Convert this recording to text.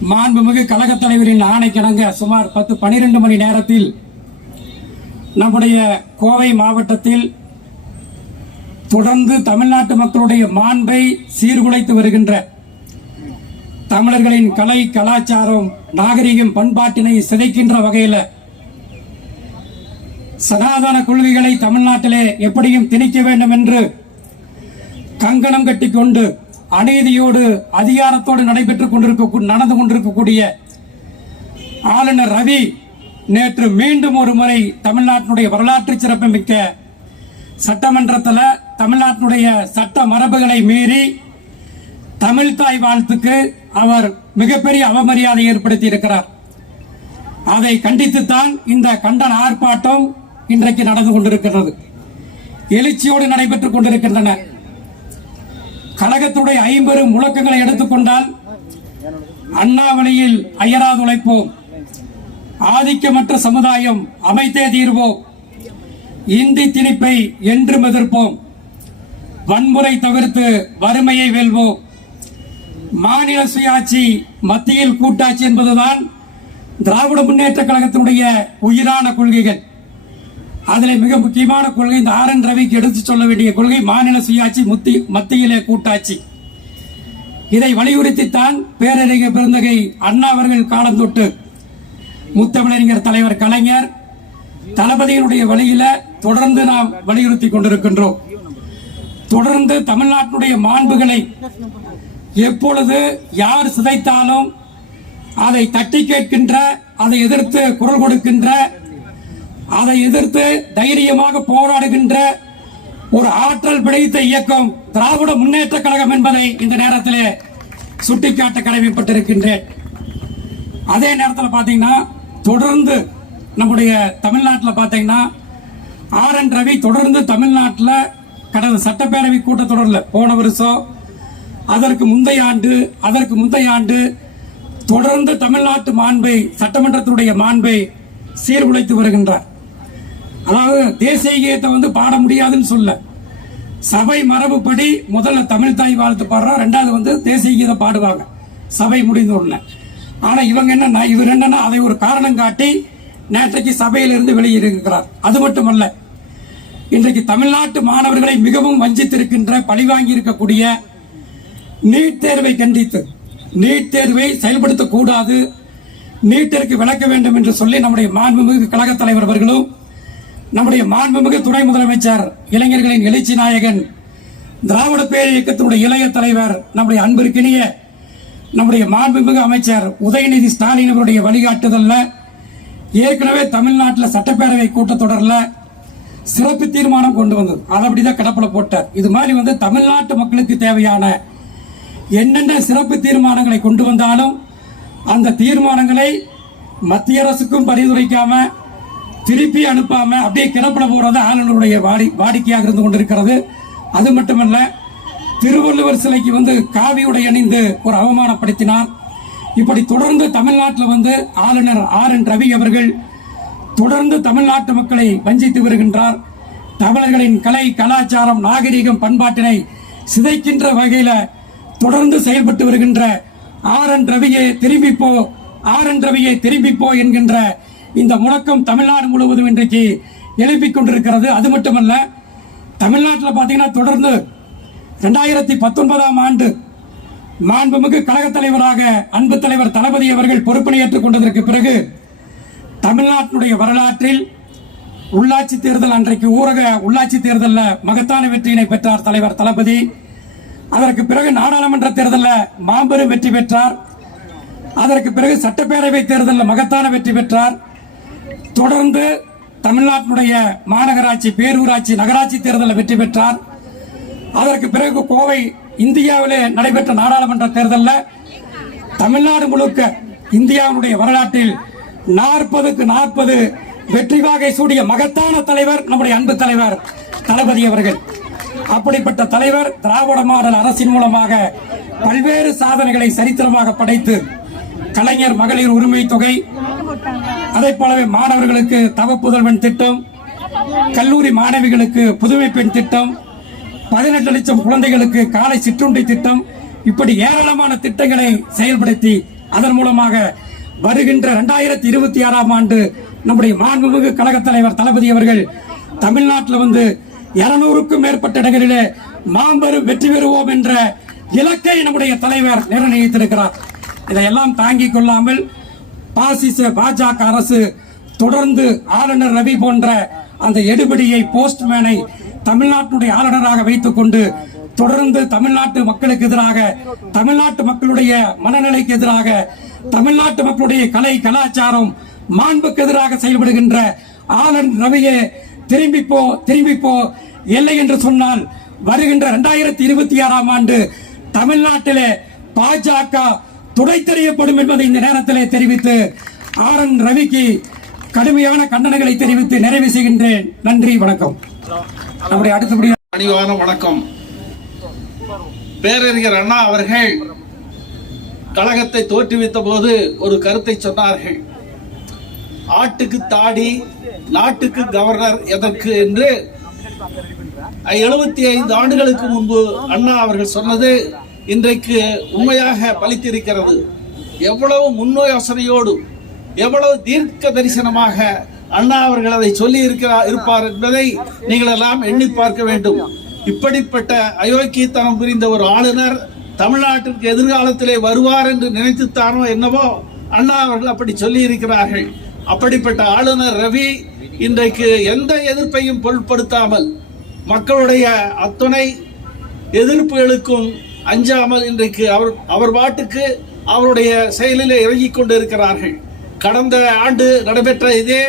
மாண்புமிகு கழகத் தலைவரின் ஆணைக்கிணங்க சுமார் பத்து பனிரெண்டு மணி நேரத்தில் நம்முடைய கோவை மாவட்டத்தில் தொடர்ந்து தமிழ்நாட்டு மக்களுடைய மாண்பை சீர்குலைத்து வருகின்ற தமிழர்களின் கலை கலாச்சாரம் நாகரிகம் பண்பாட்டினை சிதைக்கின்ற வகையில் சனாதன கொள்கைகளை தமிழ்நாட்டிலே எப்படியும் திணிக்க வேண்டும் என்று கங்கணம் கட்டிக்கொண்டு அநீதியோடு அதிகாரத்தோடு நடைபெற்றுக் கொண்டிருக்க நடந்து கொண்டிருக்கக்கூடிய ஆளுநர் ரவி நேற்று மீண்டும் ஒரு முறை தமிழ்நாட்டினுடைய வரலாற்று சிறப்புமிக்க சட்டமன்றத்தில் தமிழ்நாட்டினுடைய சட்ட மரபுகளை மீறி தமிழ்தாய் வாழ்த்துக்கு அவர் மிகப்பெரிய அவமரியாதை ஏற்படுத்தி இருக்கிறார். அதை கண்டித்துத்தான் இந்த கண்டன ஆர்ப்பாட்டம் இன்றைக்கு நடந்து கொண்டிருக்கிறது. எழுச்சியோடு நடைபெற்றுக் கொண்டிருக்கின்றன. கழகத்துடைய ஐம்பெரும் முழக்கங்களை எடுத்துக்கொண்டால் அண்ணாவளியில் அயராது உழைப்போம். ஆதிக்கமற்ற சமுதாயம் அமைத்தே தீர்வோம். இந்தி திணிப்பை என்றும் எதிர்ப்போம். வன்முறை தவிர்த்து வறுமையை வெல்வோம். மாநில சுயாட்சி மத்தியில் கூட்டாட்சி என்பதுதான் திராவிட முன்னேற்ற கழகத்தினுடைய உயிரான கொள்கைகள். அதில் மிக முக்கியமான கொள்கை இந்த ஆர் என் ரவிக்கு எடுத்து சொல்ல வேண்டிய கொள்கை மாநில சுயாட்சி முத்தி மத்தியிலே கூட்டாட்சி. இதை வலியுறுத்தித்தான் பேரறிஞர் பெருந்தகை அண்ணா அவர்கள் காலம் தொட்டு முத்தமிழறிஞர் தலைவர் கலைஞர் தளபதியினுடைய வழியில தொடர்ந்து நாம் வலியுறுத்தி கொண்டிருக்கின்றோம். தொடர்ந்து தமிழ்நாட்டினுடைய மாண்புகளை எப்பொழுது யார் சிதைத்தாலும் அதை தட்டி கேட்கின்ற அதை எதிர்த்து குரல் கொடுக்கின்ற அதை எதிர்த்து தைரியமாக போராடுகின்ற ஒரு ஆற்றல் பிடித்த இயக்கம் திராவிட முன்னேற்ற கழகம் என்பதை இந்த நேரத்தில் சுட்டிக்காட்ட கடமைப்பட்டிருக்கின்றேன். அதே நேரத்தில் பார்த்தீங்கன்னா தொடர்ந்து நம்முடைய தமிழ்நாட்டில் பார்த்தீங்கன்னா ஆர் என் ரவி தொடர்ந்து தமிழ்நாட்டில் கடந்த சட்டப்பேரவை கூட்டத்தொடரில் போன வருஷம் அதற்கு முந்தைய ஆண்டு அதற்கு முந்தைய ஆண்டு தொடர்ந்து தமிழ்நாட்டு மாண்பை சட்டமன்றத்தினுடைய மாண்பை சீர்குலைத்து வருகின்றார். அதாவது தேசிய கீதத்தை வந்து பாட முடியாதுன்னு சொல்ல. சபை மரபுப்படி முதல்ல தமிழ் தாய் வாழ்த்து பாடுறோம் ரெண்டாவது வந்து தேசிய கீதம் பாடுவாங்க. சபை முடிந்த உடனே. ஆனா இவங்க என்ன இவர் என்னன்னா அதை ஒரு காரணம் காட்டி நேற்றைக்கு சபையிலிருந்து வெளியிருக்கிறார். அது மட்டுமல்ல இன்றைக்கு தமிழ்நாட்டு மாணவர்களை மிகவும் வஞ்சித்திருக்கின்ற பழிவாங்கி இருக்கக்கூடிய நீட் தேர்வை கண்டித்து நீட் தேர்வை செயல்படுத்தக்கூடாது நீட்டிற்கு விளக்க வேண்டும் என்று சொல்லி நம்முடைய மாண்புமிகு கழக தலைவர் அவர்களும் நம்முடைய மாண்புமிகு துணை முதலமைச்சர் இளைஞர்களின் எழுச்சி நாயகன் திராவிட பேர் இயக்கத்தினுடைய இளைய தலைவர் நம்முடைய அன்பிற்கினிய நம்முடைய மாண்புமிகு அமைச்சர் உதயநிதி ஸ்டாலின் அவருடைய வழிகாட்டுதல்ல ஏற்கனவே தமிழ்நாட்டில் சட்டப்பேரவை கூட்டத்தொடரில் சிறப்பு தீர்மானம் கொண்டு வந்தது. அதை அப்படிதான் கடப்பில் போட்டார். இது மாதிரி வந்து தமிழ்நாட்டு மக்களுக்கு தேவையான என்னென்ன சிறப்பு தீர்மானங்களை கொண்டு வந்தாலும் அந்த தீர்மானங்களை மத்திய அரசுக்கும் பரிந்துரைக்காமல் திருப்பி அனுப்பாம அப்படியே கிடப்பில போறது ஆளுநருடைய வாடி வாடிக்கையாக இருந்து கொண்டிருக்கிறது. அது மட்டுமல்ல திருவள்ளுவர் சிலைக்கு வந்து காவி உடை அணிந்து ஒரு அவமானப்படுத்தினார். இப்படி தொடர்ந்து தமிழ்நாட்டில் வந்து ஆளுநர் ஆர் என் ரவி அவர்கள் தொடர்ந்து தமிழ்நாட்டு மக்களை வஞ்சித்து வருகின்றார். தமிழர்களின் கலை கலாச்சாரம் நாகரிகம் பண்பாட்டினை சிதைக்கின்ற வகையில தொடர்ந்து செயல்பட்டு வருகின்ற ஆர் என் ரவியை திரும்பிப்போ ஆர் என் ரவியை திரும்பிப்போ என்கின்ற இந்த முழக்கம் தமிழ்நாடு முழுவதும் இன்றைக்கு எழுப்பிக் கொண்டிருக்கிறது. அது மட்டுமல்ல தமிழ்நாட்டில் பார்த்தீங்கன்னா தொடர்ந்து ரெண்டாயிரத்தி பத்தொன்பதாம் ஆண்டு மாண்புமிகு கழக தலைவராக அன்பு தலைவர் தளபதி அவர்கள் பொறுப்பினை ஏற்றுக் கொண்டதற்கு பிறகு தமிழ்நாட்டினுடைய வரலாற்றில் உள்ளாட்சி தேர்தல் அன்றைக்கு ஊரக உள்ளாட்சி தேர்தலில் மகத்தான வெற்றியினை பெற்றார் தலைவர் தளபதி. அதற்கு பிறகு நாடாளுமன்ற தேர்தலில் மாபெரும் வெற்றி பெற்றார். அதற்கு பிறகு சட்டப்பேரவை தேர்தலில் மகத்தான வெற்றி பெற்றார். தொடர்ந்து தமிழ்நாட்டினுடைய மாநகராட்சி பேரூராட்சி நகராட்சி தேர்தலில் வெற்றி பெற்றார். அதற்கு பிறகு கோவை இந்தியாவிலே நடைபெற்ற நாடாளுமன்ற தேர்தலில் தமிழ்நாடு முழுக்க இந்தியாவுடைய வரலாற்றில் நாற்பதுக்கு நாற்பது வெற்றி வாகை சூடிய மகத்தான தலைவர் நம்முடைய அன்பு தலைவர் தளபதி அவர்கள். அப்படிப்பட்ட தலைவர் திராவிட மாடல் அரசின் மூலமாக பல்வேறு சாதனைகளை சரித்திரமாக படைத்து கலைஞர் மகளிர் உரிமை தொகை அதை போலவே மாணவர்களுக்கு தவப்புதல்வன் திட்டம் கல்லூரி மாணவிகளுக்கு புதுமை பெண் திட்டம் பதினெட்டு லட்சம் குழந்தைகளுக்கு காலை சிற்றுண்டி திட்டம் இப்படி ஏராளமான திட்டங்களை செயல்படுத்தி அதன் மூலமாக வருகின்ற இரண்டாயிரத்தி இருபத்தி ஆறாம் ஆண்டு நம்முடைய மாண்புமிகு கழக தலைவர் தளபதி அவர்கள் தமிழ்நாட்டில் வந்து இருநூறுக்கும் மேற்பட்ட இடங்களிலே மாம்பெரும் வெற்றி பெறுவோம் என்ற இலக்கை நம்முடைய தலைவர் நிர்ணயித்திருக்கிறார். இதையெல்லாம் தாங்கிக் கொள்ளாமல் பாசிச பாஜக அரசு தொடர்ந்து ஆளுநர் ரவி போன்ற அந்த எடுபடியை போஸ்ட்மேனை தமிழ்நாட்டுடைய ஆளுநராக வைத்துக் கொண்டு தொடர்ந்து தமிழ்நாட்டு மக்களுக்கு எதிராக தமிழ்நாட்டு மக்களுடைய மனநிலைக்கு எதிராக தமிழ்நாட்டு மக்களுடைய கலை கலாச்சாரம் மாண்புக்கு எதிராக செயல்படுகின்ற ஆளுநர் ரவியே திரும்பி போ திரும்பி போ இல்லை என்று சொன்னால் வருகின்ற இரண்டாயிரத்தி இருபத்தி ஆறாம் ஆண்டு தமிழ்நாட்டிலே பாஜக துடைத்தறியப்படும் என்பதை இந்த நேரத்திலே தெரிவித்து ஆர் என் ரவிக்கு கடுமையான கண்டனங்களை தெரிவித்து நிறைவு செய்கின்றேன். நன்றி வணக்கம். நம்முடைய அடுத்தபடி பணிவான வணக்கம். பேரறிஞர் அண்ணா அவர்கள் கழகத்தை தோற்றுவித்த போது ஒரு கருத்தை சொன்னார்கள். ஆட்டுக்கு தாடி நாட்டுக்கு கவர்னர் எதற்கு என்று. எழுபத்தி ஐந்து ஆண்டுகளுக்கு முன்பு அண்ணா அவர்கள் சொன்னது இன்றைக்கு உண்மையாக பலித்திருக்கிறது. எவ்வளவு முன்யோசனையோடு எவ்வளவு தீர்க்க தரிசனமாக அண்ணா அவர்கள் அதை சொல்லி இருக்கிறார் இருப்பார் என்பதை நீங்கள் எல்லாம் எண்ணி பார்க்க வேண்டும். இப்படிப்பட்ட அயோக்கியத்தனம் புரிந்த ஒரு ஆளுநர் தமிழ்நாட்டிற்கு எதிர்காலத்திலே வருவார் என்று நினைத்துத்தானோ என்னவோ அண்ணா அவர்கள் அப்படி சொல்லி இருக்கிறார்கள் அப்படிப்பட்ட ஆளுநர் ரவி இன்றைக்கு எந்த எதிர்ப்பையும் பொருட்படுத்தாமல் மக்களுடைய அத்துணை எதிர்ப்புகளுக்கும் அஞ்சாமல் இன்றைக்கு அவர் அவர் பாட்டுக்கு அவருடைய செயலில் இறங்கிக் கொண்டு இருக்கிறார்கள் கடந்த ஆண்டு நடைபெற்ற இதே